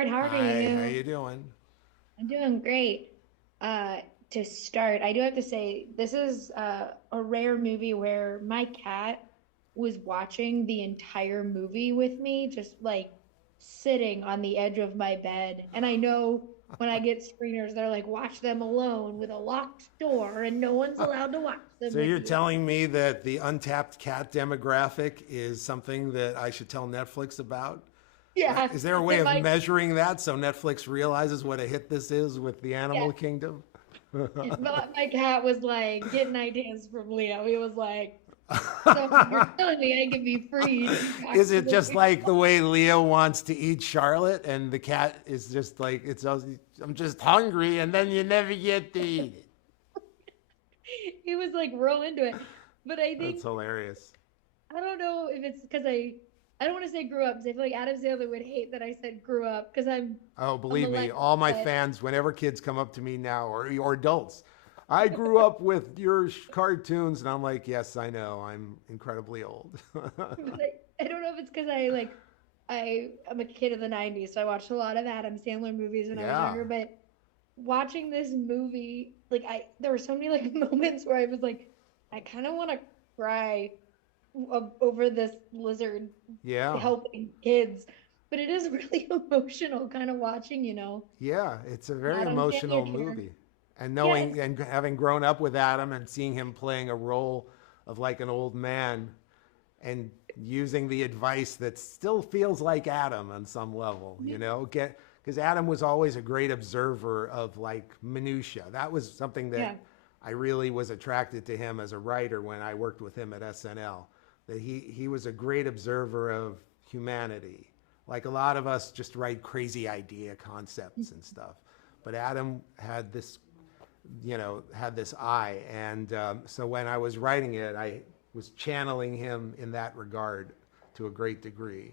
Robert. How are Hi, how you? you doing? I'm doing great. To start, I do have to say this is a rare movie where my cat was watching the entire movie with me, just like sitting on the edge of my bed. And I know when I get screeners, they're like, watch them alone with a locked door, and no one's allowed to watch them So with you're you. telling me that the untapped cat demographic is something that I should tell Netflix about? Yeah, Is there a way it of might. measuring that so Netflix realizes what a hit this is with the Yeah, animal kingdom? but my cat was like getting ideas from Leo. He was like, "So you're telling me I can be free to watch Is the it just movie?" like the way Leo wants to eat Charlotte and the cat is just like, I'm just hungry and then you never get to eat it? He was like real into it. But I That's think hilarious. I don't know if it's because I don't want to say grew up because I feel like Adam Sandler would hate that I said grew up because Oh, a believe me, millennial. all my But fans, whenever kids come up to me now or adults, I grew up with your cartoons. And I'm like, yes, I know. I'm incredibly old. I don't know if it's because I'm a kid of the '90s, so I watched a lot of Adam Sandler movies when I was Yeah. younger. But watching this movie, like there were so many like moments where I was like, I kind of want to cry over this lizard Yeah. helping kids. But it is really emotional kind of watching, Yeah. It's a very Adam emotional Sandler character. movie. And Yeah, knowing and having grown up with Adam and seeing him playing a role of like an old man and using the advice that still feels like Adam on some level, get because Adam was always a great observer of like minutia. That was something that yeah, I really was attracted to him as a writer when I worked with him at SNL. That he was a great observer of humanity. Like a lot of us just write crazy idea concepts and stuff, but Adam had this eye, and so when I was writing it, I was channeling him in that regard to a great degree.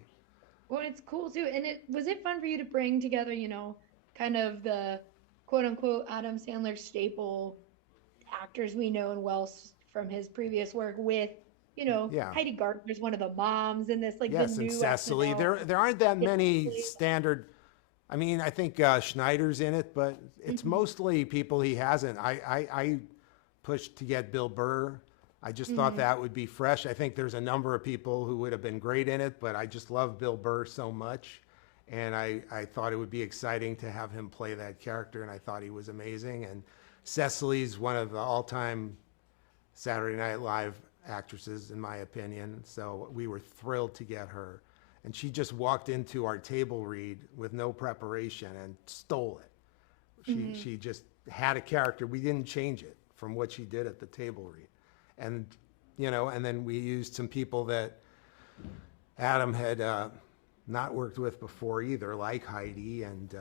well, it's cool too. And it fun for you to bring together, kind of the quote unquote Adam Sandler staple actors we know and well from his previous work with, Yeah. Heidi Gardner's one of the moms in this, like the Yes, and new Cecily. SNL. There aren't that It's many really, standard. I mean, I think Schneider's in it, but it's hmm mostly people he hasn't. I pushed to get Bill Burr. I just thought hmm that would be fresh. I think there's a number of people who would have been great in it, but I just love Bill Burr so much. And I thought it would be exciting to have him play that character, and I thought he was amazing. And Cecily's one of the all time Saturday Night Live actresses, in my opinion. So we were thrilled to get her. And she just walked into our table read with no preparation and stole it. hmm She just had a character. We didn't change it from what she did at the table read. And, and then we used some people that Adam had not worked with before either, like Heidi and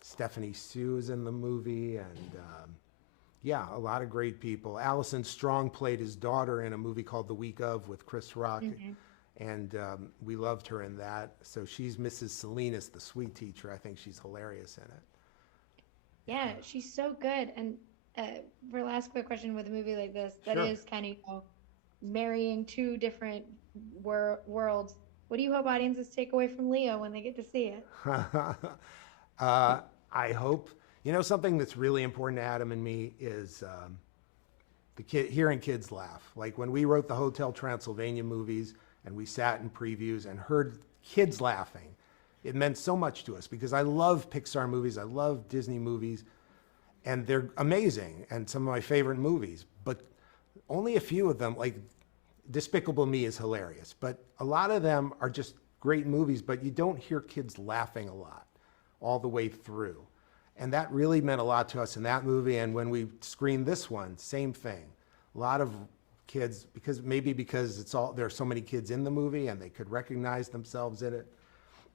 Stephanie Sue is in the movie. And yeah, a lot of great people. Allison Strong played his daughter in a movie called The Week Of with Chris Rock, hmm and we loved her in that. So she's Mrs. Salinas, the sweet teacher. I think she's hilarious in it. Yeah, she's so good. And for last quick question with a movie like this, that Sure. is kind of, marrying two different worlds. What do you hope audiences take away from Leo when they get to see it? I hope something that's really important to Adam and me is the kid hearing kids laugh. Like when we wrote the Hotel Transylvania movies and we sat in previews and heard kids laughing, it meant so much to us because I love Pixar movies, I love Disney movies, and they're amazing and some of my favorite movies. But only a few of them, like Despicable Me, is hilarious, but a lot of them are just great movies. But you don't hear kids laughing a lot all the way through. And that really meant a lot to us in that movie. And when we screened this one, same thing. A lot of kids, because there are so many kids in the movie and they could recognize themselves in it.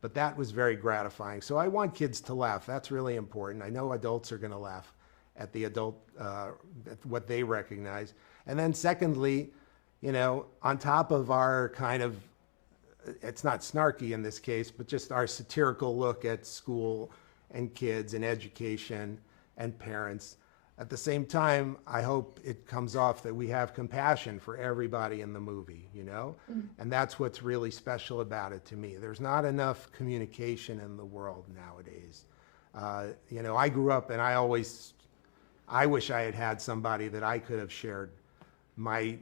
But that was very gratifying. So I want kids to laugh. That's really important. I know adults are going to laugh at at what they recognize. And then secondly, on top of our kind of, it's not snarky in this case, but just our satirical look at school and kids and education and parents. at the same time, I hope it comes off that we have compassion for everybody in the movie, you know? And that's what's really special about it to me. There's not enough communication in the world nowadays. You know, I grew up and I wish I had had somebody that I could have shared my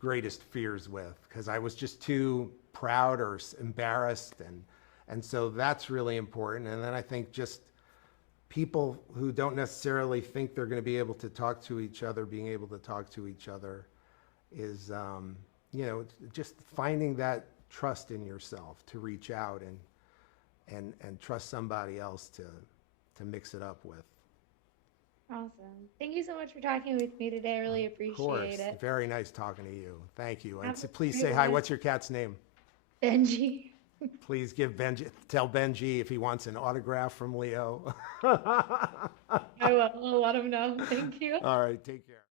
greatest fears with, because I was just too proud or embarrassed. And so that's really important. And then I think just people who don't necessarily think they're going to be able to talk to each other, being able to talk to each other is, you know, just finding that trust in yourself to reach out and trust somebody else to mix it up with. Awesome. Thank you so much for talking with me today. I really Of appreciate course, it. very nice talking to you. Thank you. And Have a please great say hi. one. What's your cat's name? Benji. Please tell Benji if he wants an autograph from Leo. I will. I'll let him know. Thank you. All right, take care.